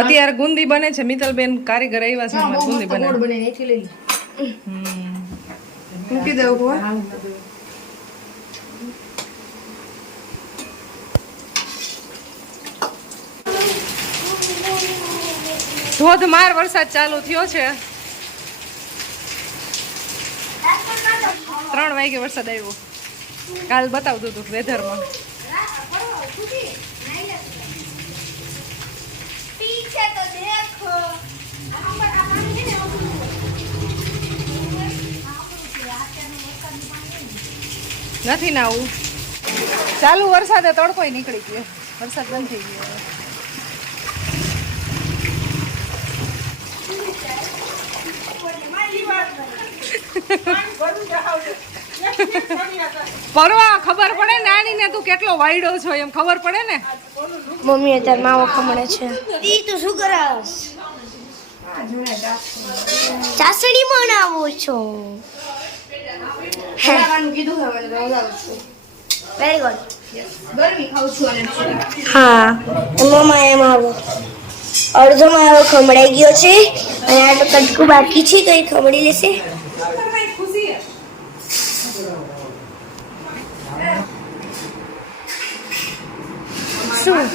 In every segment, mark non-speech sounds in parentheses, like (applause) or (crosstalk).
અત્યારે ગુંદી બને છે. મિતલબેન કારીગર આવ્યા છે અમારે ગુંદી બને મૂકી દઉં. કોઈ ધોધમાર વરસાદ ચાલુ થયો છે. ત્રણ વાગે વરસાદ આવ્યો. કાલ બતાવતું હતું વેધરમાં નથી ના આવું. ચાલુ વરસાદે તડકોય નીકળી ગયો. વરસાદ બંધ થઈ ગયો પરવા ખબર પડે નાની ને તું કેટલો વાયડો છો એમ ખબર પડે ને? મમ્મી અત્યારે માવો ખમણે છે. ઈ તો શું કરાસ ચાસણી બનાવો છો. ખાવાનું કીધું હવે તો હલાવું છું. વેરી ગુડ ગરમી ખાઉં છું અને હા મમ્મા એમ આવો. અડધો માવો ખમડાઈ ગયો છે અને આ તો કટકું બાકી છે તો એ ખમડી લેશે. શું?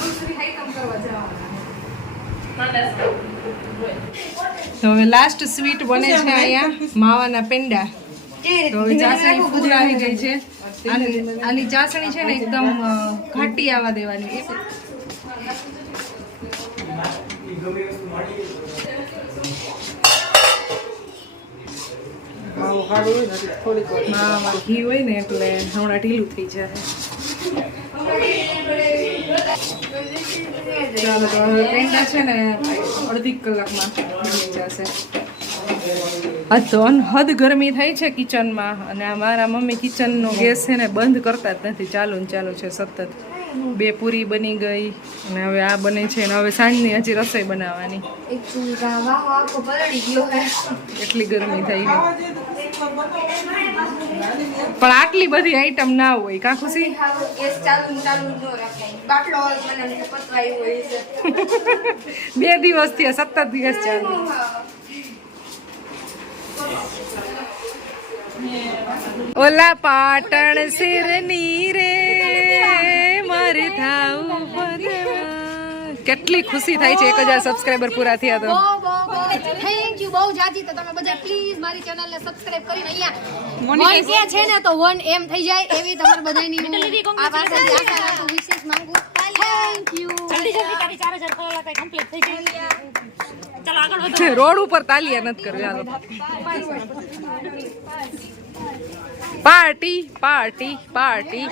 તો હવે લાસ્ટ સ્વીટ બને છે અહીંયા? માવાના પેંડા. તો હવે ચાસણી ફૂલ આવી ગઈ છે. આની ચાસણી છે ને એકદમ ઘાટી આવવા દેવાની. ઘી હોય ને એટલે હમણાં ઢીલું થઈ જાય. ચાલો તો હવે પેંડા છે ને અડધી કલાકમાં બની જશે. આ તો અનહદ ગરમી થઈ છે કિચનમાં અને આ મારા મમ્મી કિચનનો ગેસ છે ને બંધ કરતા જ નથી. ચાલુ ને ચાલુ છે સતત. બે પૂરી બની ગઈ અને હવે આ બને છે અને હવે સાંજની હજી રસોઈ બનાવવાની. એટલી ગરમી થઈ ગઈ. પણ આટલી બધી આઈટમ ના હોય કા ખુશી (laughs) બે દિવસથી થી સત્તર દિવસ ચાલુ. ઓલા પાટણ શિરની રે મારે થાવું કેટલી ખુશી થાય છે, એક હજાર સબસ્ક્રાઈબર પૂરા થયા તો. થેન્ક યુ બહુ જાજી તો તમે બધા પ્લીઝ મારી ચેનલને સબસ્ક્રાઇબ કરીને અહીંયા કે છે. ને તો વન એમ થઈ જાય એવી તમારે બધાની હું આ પાસેથી આશા રાખું વિશેષ માંગુ. થેન્ક યુ રોડ ઉપર તાલિયા નથી કરવી હાલો. Party party party.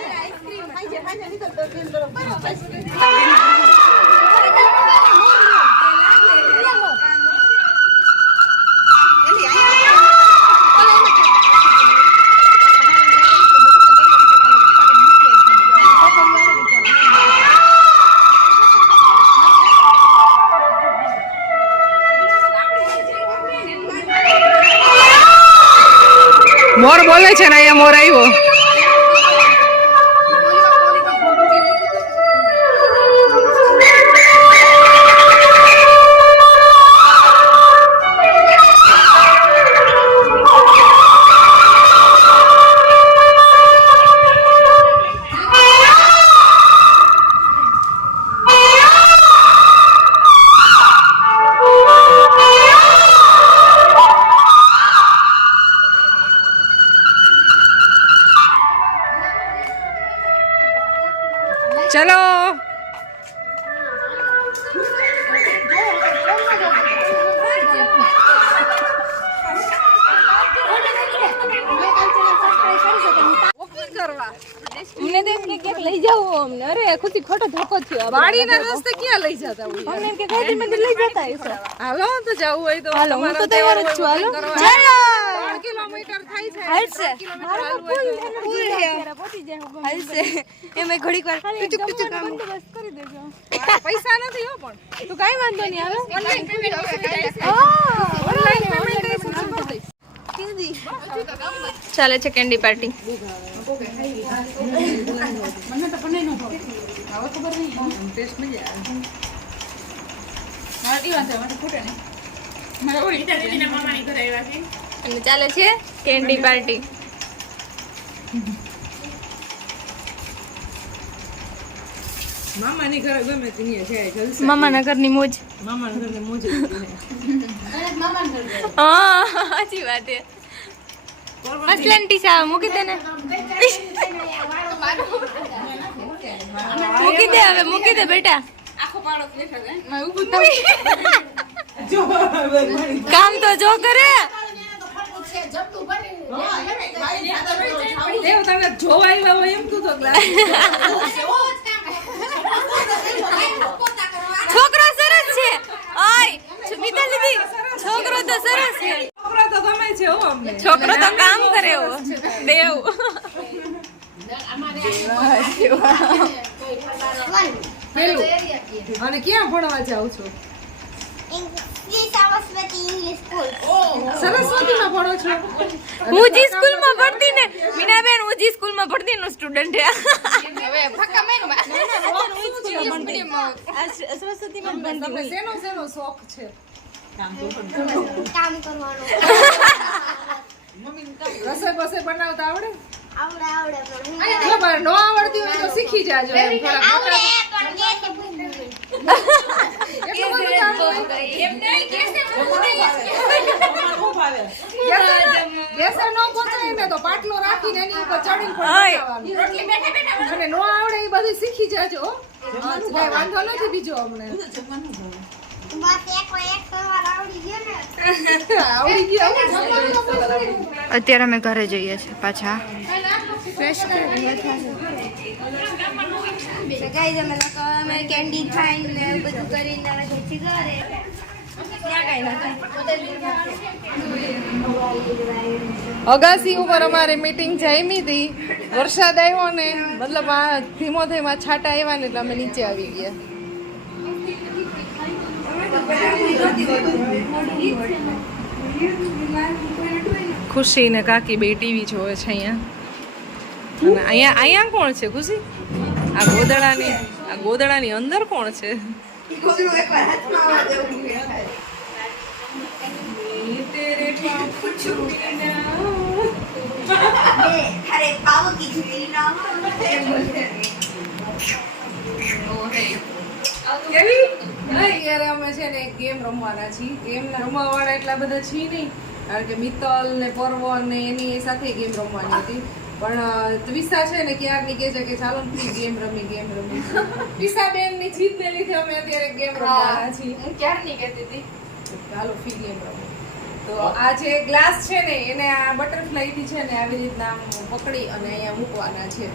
છે ને જાવ અમને અરે ખુશી ખોટો ધોકો થયો વાડીના રસ્તે ક્યાં લઈ જતા હોય? અમને એમ કે ગાડી માં લઈ જતા હશો. હાલો તો જવું હોય તો હાલો, હું તો તૈયાર જ છું, હાલો. ચાલો કિલોમીટર થાય છે. હાલશે. ત્રણ કિલોમીટર હાલવું હોય પહોંચી જાય હાલશે. એમ ઘડીક વાર ટુચુક ટુચુક બંદોબસ્ત કરી દેજો. પૈસા નથી હો પણ. તું કાઈ વાંધો નહીં હાલો. ઓનલાઈન પેમેન્ટ ઓનલાઈન પેમેન્ટ ચાલે છે કેન્ડી પાર્ટી. અને ચાલે છે કેન્ડી પાર્ટી મામાની ઘરે ગમે ત્યાં જાય જલસા મામાના ઘરની મોજ મામાના ઘરે મોજ હા સાચી વાત છે અસલન ટીસા મૂકી દે ને મૂકી દે હવે મૂકી દે બેટા. (laughs) કામ તો જો કરે. દેવ તમે જોવા આવ્યા હોય એમ તું તો છોકરો સરસ છે. છોકરો તો સરસ છે. છોકરો તો ગમે છે છોકરો તો કામ કરે એવો. દેવ. (laughs) પેલું? અને ક્યાં ભણવા જાવ છો? શ્રી સરસ્વતી ઇંગ્લિશ સ્કૂલ સરસ્વતીમાં ભણો છો? (laughs) હું જી સ્કૂલમાં ભણતી ને મીનાબેન હું જી સ્કૂલમાં ભણતી? નું સ્ટુડન્ટ હવે ફક્કા મેન તમને શેનો શેનો શોખ છે? કામ કરવાનું. રસોઈ બસોઈ બનાવતા આવડે? આવડે આવડે પણ જો આવડતી હોય તો શીખી જાજો એમ થોડા મોટા નો ને નો વાંધો નથી બીજો અમને અત્યારે અમે ઘરે જઈએ છીએ પાછા. અમે કેન્ડી ખાઈને બધું કરીને હવે ઘરથી ઘરે. ત્યાં કાંઈ નથી અગાસી ઉપર અમારે મીટિંગ જામી હતી. વરસાદ આવ્યો ને મતલબ આ ધીમો ધીમા છાટા આવ્યા ને એટલે અમે નીચે આવી ગયા. ખુશી ને કાકી બે ટીવી જોવે છે અહીંયા. અને અહીંયા અહીંયા કોણ છે ખુશી? આ ગોદડાની આ ગોદડાની અંદર કોણ છે? (laughs) કેવી? અત્યારે અમે છે ને એક ગેમ રમવાના છીએ. ગેમ રમવા વાળા એટલા બધા છીએ નહીં કારણ કે મિત્તલ ને પર્વન ને એની સાથે ગેમ રમવાની હતી. પણ અ, છે ને ક્યારની કહે છે કે ચાલો ને ગેમ રમી ગેમ રમી. ત્વિષાબેનની જીત ને લીધે અમે અત્યારે ગેમ રમવાના છીએ. હું ક્યારની કહેતી હતી? ચાલો ફી ગેમ રમી. તો આ જે ગ્લાસ છે ને એને આ બટરફ્લાયથી છે ને આવી રીતના આમ પકડી અને અહીંયા મૂકવાના છે.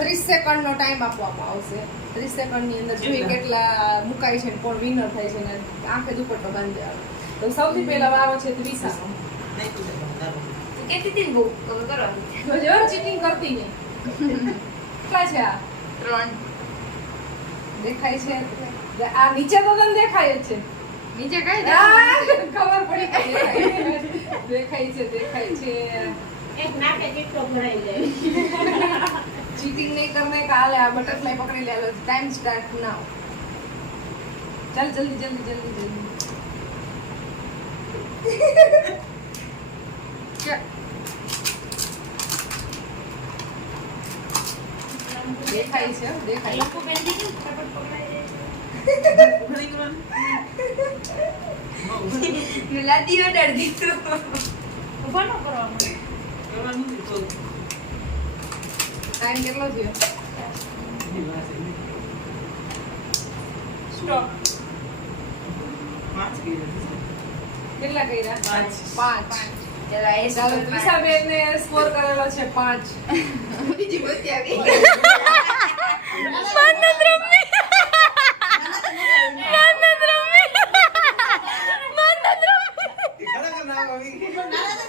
ત્રીસ સેકન્ડ નો ટાઈમ આપવામાં આવશે. ત્રીસ સેકન્ડની અંદર જોઈએ કેટલા મુકાય છે ને કોણ વિનર થાય છે ને આંખે દુપટ્ટો બાંધી આવે. તો સૌથી પહેલા વારો છે ત્રિશાનો કહેતી હતી ને બહુ કરો જો ચીટિંગ કરતી નહીં. કેટલા છે આ? ત્રણ. દેખાય છે? આ નીચે તો તમને દેખાય જ છે. નીચે કઈ ખબર પડી દેખાય છે દેખાય છે. चीटिंग नहीं करने का हाल है आप बटरफ्लाई पकड़ ले लो टाइम स्टार्ट नाउ चल जल्दी जल्दी जल्दी जल्दी क्या દેખાય છે હો, દેખાય લાદી ઓર્ડર દીધું ટાઈમ કેટલો થયો? સ્ટોપ કેટલા કર્યા? પાંચ. ચલો એ ચાલો ત્રિષાબેન ને સ્કોર કરેલો છે પાંચ. (laughs) બીજી બધી આવી (laughs)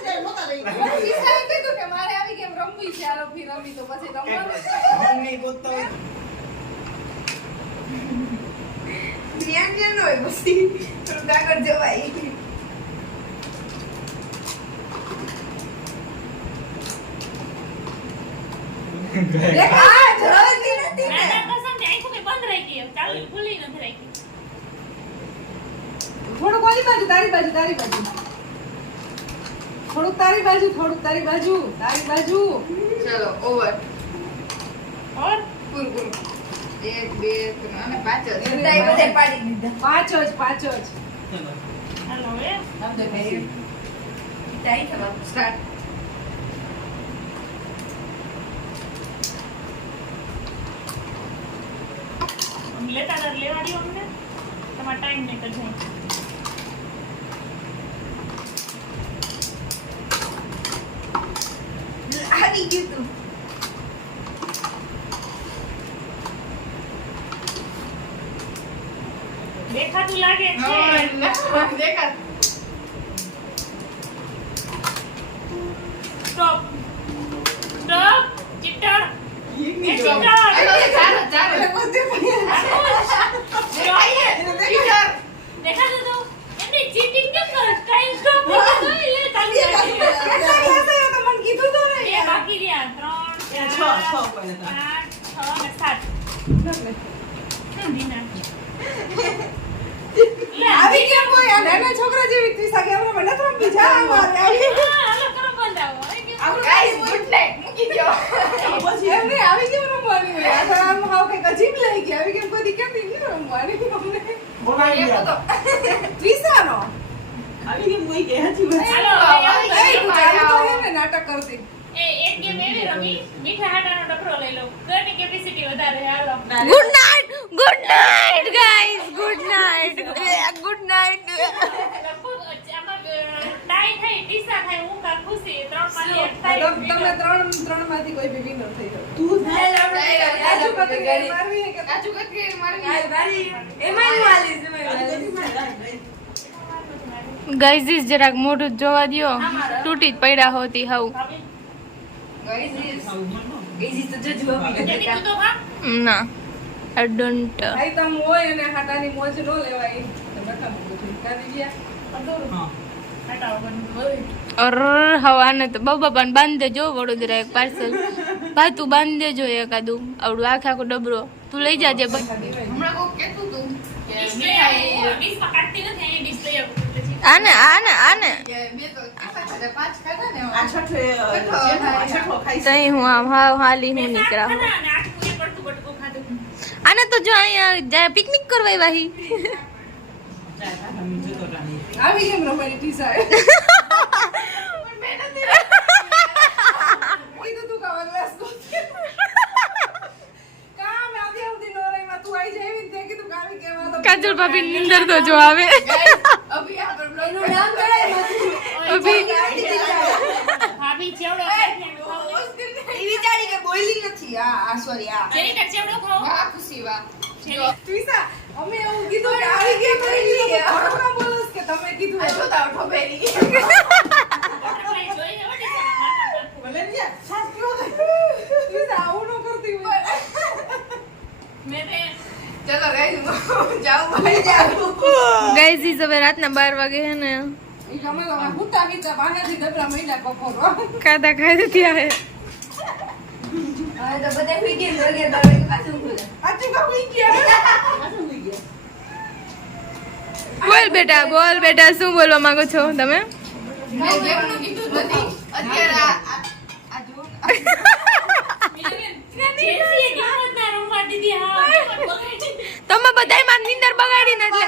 ત્રિષાએ કીધું કે મારે આવી ગેમ રમવી છે હાલો ફી રમી તો પછી રમવાનું છે. ધ્યાન ધ્યાન હોય પછી થોડુંક આગળ જવાય રાખી ચાલુ ખુલ્લી નથી રાખી બાજુ તારી બાજુ તારી બાજુ. થોડુંક તારી બાજુ થોડુંક તારી બાજુ તારી બાજુ. ચલો ઓવર ઓર? પૂરું પૂરું એક બે ત્રણ અને પાંચ જ. બધાય બધાય પાડી દીધા. પાંચ જ પાંચ જ. હાલો હવે આમ દેખાય ટાઈ થવા સ્ટાર્ટ લેતા દર લેવા દો અમને. તમારો ટાઈમ નહીં જાય આવી ગયું તું. દેખાતું લાગે છે. દેખા સ્ટોપ સ્ટોપ ચિટ્ટર એ ચિટ્ટર ચાલો ચાલો દેખાતું તો એમની ચીટિંગ કેમ કરે ટાઈમ સ્ટોપ એ ચાલુ રાખી મને કીધું તો ને બે બાકી રહ્યા ત્રણ ચાર પાંચ છ અને સાત કેમ ધીના? લે, આવી કેમ કોઈ? આ નાના છોકરા જેવી ત્રીસા કે આપણે મને તો બીજા આવે આવી આલો કરો બંધ આવો હવે ગાઈસ ગુડ નાઈટ મૂકી દો. એમ નહીં આવી કેમ રમવાની. હોય આ તો આમ હાવ કંઈક અજીબ લઈ ગઈ. આવી કેમ કોઈ કેમ નહીં રમવાની અમને? ત્રીસાનો? હાલો, હવે એ તું ચાલુ તો હે ને નાટક કરતી એ એક ગેમ એવી રમી મીઠા હાટાનો ડબરો લઈ લો. ઘરની કેપેસિટી વધારે હાલો. Good night good night guys good night good થાય તમ- ત્રણ ત્રણમાંથી કોઈ બી વિનર થઈ મારવી મારવી જરાક મોઢું જોવા દો તૂટી જ પડ્યા હોતી ખા. ના. આઈ ડોન્ટ ભાઈ તમ હોય અને હાટાની મોજ નો લેવાય. તો બેઠા મૂકું કાઢી ગયા. હટાવો બધું. ઓય. અર હવાને તો બહુ પણ બાંધી દેજો વડોદરા એક પાર્સલ ભાઈ તું બાંધી દેજો એકાદું. આવડું આખા આખો ડબરો. તું લઈ જાજે આને આને આને. તઈ હું આમ હાવ હાલી હું નીકળા નીકળ્યા આને તો જો અહીંયા જાય પિકનિક કરવા વાહી ચાલ, આ તમે જોતો રાણી. આવી કેમ રમાડી ટીસા કીધું તું કે હવે glass નહોતી. કામ આવતી આવતી નો રહીમાં તું આઈ જાય એવી ને તે કીધું કે આવી કેમ આ તો કાજલ ભાભી નિંદર તો જો આવે અભી આપણે એનું નામ કરાય અભી ભાભી ચેવડો ખાઈ છે, ખાઓ ને. એ કે બોલી નથી. આ આ સોરી આ. જેરીને ચેવડો ખાઓ. વાહ ખુશી વાહ. તુઈસા અમે એવું કીધું કે આવી ગયા લીધી ખોટું બોલસ કે તમે કીધું બેરી (laughs) ને ને. ન મેં તે ચલો ગાઈસ જાઉં ભાઈ જાઉં. ગાઈઝ હવે રાતના બાર વાગે હે ને. ખાધા ખાધા ત્યાં હવે તો બધા પાછું ખુલે કા સુઈ ગયા. બોલ બેટા બોલ બેટા શું બોલવા માંગો છો તમે? મેં કીધું નથી અત્યારે આ- આ આ જો જેસીએ કિંમત ના રમવા દીધી હા કિંમત બગાડી. તમે બધાય મારી નીંદર બગાડીને એટલે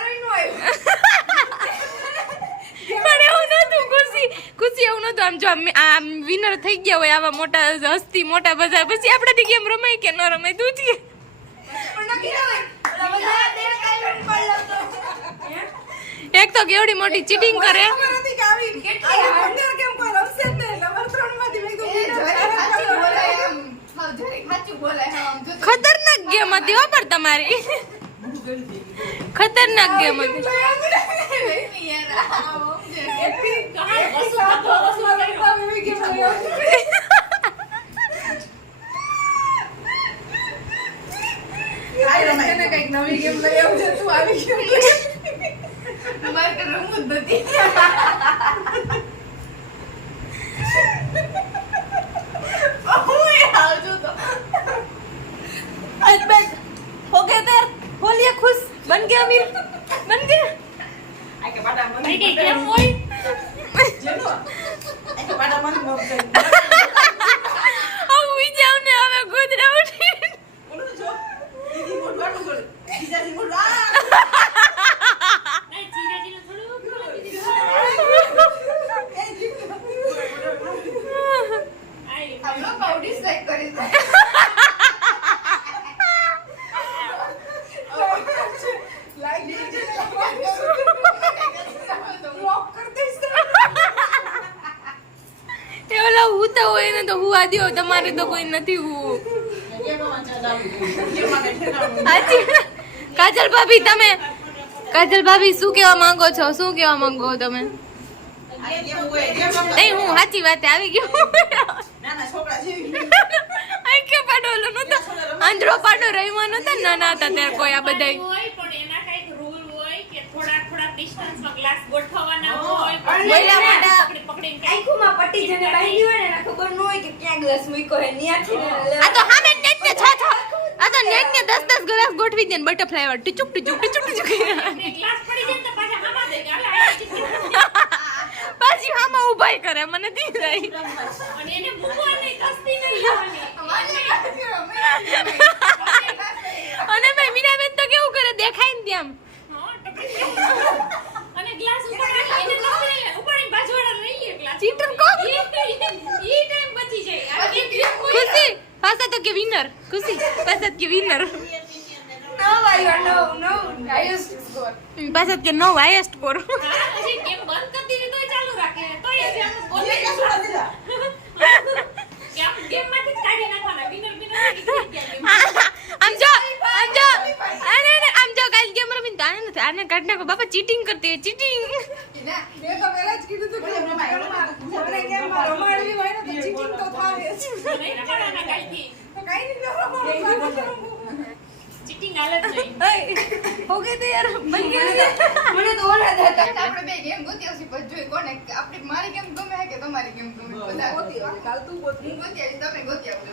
પણ એવું નતું ખુશી ખુશી એવું નતું આમ જો આમ- આમ થઈ ગયા હોય આવા મોટા હસ્તી, મોટા બધા પછી આપણાથી ગેમ રમાય કે ન રમાય, તું જ એક તો કેવડી મોટી ચીટિંગ કરે. ખબર હતી કે આવી કેટલી અંદર કેમ કોઈ રમશે જ નહીં નંબર 3 માંથી મેં કીધું ખતરનાક ગેમ હતી હો તમારી. ખતરનાક ગેમ હતી. કહાં વસુ થતો, વસુ થતો. કઈક નવી ગેમ લઈ આવજે તું આવી ગેમ લઈ हो गए तेर हो लिया खुश बन गया अमीर बन गया હવે ગોદરા ઉઠી બોલું છો દીદી મોઢું આટલું કરે બીજાથી મોઢું આ નહીં જીજાજીનું થોડું એ દીદી આઈ એ ઓલા હું તો હોય ને તો હું આદ્યો તમારે તો કોઈ નથી હું કાજલ ભાભી તમે કાજલ ભાભી શું કહેવા માંગો છો? શું કહેવા માંગો તમે? નહીં હું સાચી વાતે આવી ગયો. જેવી આંખે નતો આંધળો પાડો રહીમાં નતો નાના હતા ત્યારે કોઈ આ બધાય. હોય પણ એના કંઈક રૂલ હોય કે થોડા થોડા ડિસ્ટન્સમાં ગ્લાસ ગોઠવવાના હોય બોલ્યા મોટા. પકડી પકડીને કઈ આંખોમાં પટ્ટી જેને બાંધી હોય ને એને ખબર ન હોય કે ક્યાં ગ્લાસ મૂક્યો હે ન્યાથી ને આ તો હામે નેટ ને છ છ. આ તો નેટ ને 10 10 ગ્લાસ ગોઠવી દે ને બટરફ્લાય વાળ. ટીચુક ટીચુક ટીચુક ટીચુક. ગ્લાસ પડી જાય તો પાછા હામા દે કે આલા પાછી હામા ઉભાઈ કરે મને દી જાય. અને એને મૂકવા નહીં તસ્તી નહીં લેવાની. અને ભાઈ મીરાબેન તો કેવું કરે દેખાય ને તેમ હા, ટપરી અને ગ્લાસ ઉપાડી એને નોકરી ઉપાડી બાજુવાળા લઈ લે ગ્લાસ ચીટર કોક. ઈ ટાઈમ બચી જાય. ખુશી? પાસા તો કે વિનર ખુશી? પાસા કે વિનર કે નો હાઈએસ્ટ સ્કોર કેમ બંધ કરી દીધી તોય ચાલુ રાખે. તોય હજી આમ બોલે એક છોડા દીધા કે આમ ગેમમાંથી જ કાઢી નાખવાના. વિનર વિનર નીકળી ગયા game. આમ જો. આમ જો અરે કાલ ગેમ રમીને તો આને નથી આને કાઢ નાખો. બાપા ચીટિંગ કરતી હોય ચીટિંગ નહીં રમાડવાના કાલથી. ચીટિંગ હાલે જ નહીં. હો કે તે યાર બન મને તો ઓલા જ હતા. આપણે બે ગેમ ગોતી આવશું પછી જોઈએ કોને આપણે મારી ગેમ ગમે કે તમારી ગેમ? ગમે બધા ગોતી કાલ તું ગોતી આવીશ તમે ગોતી આવજો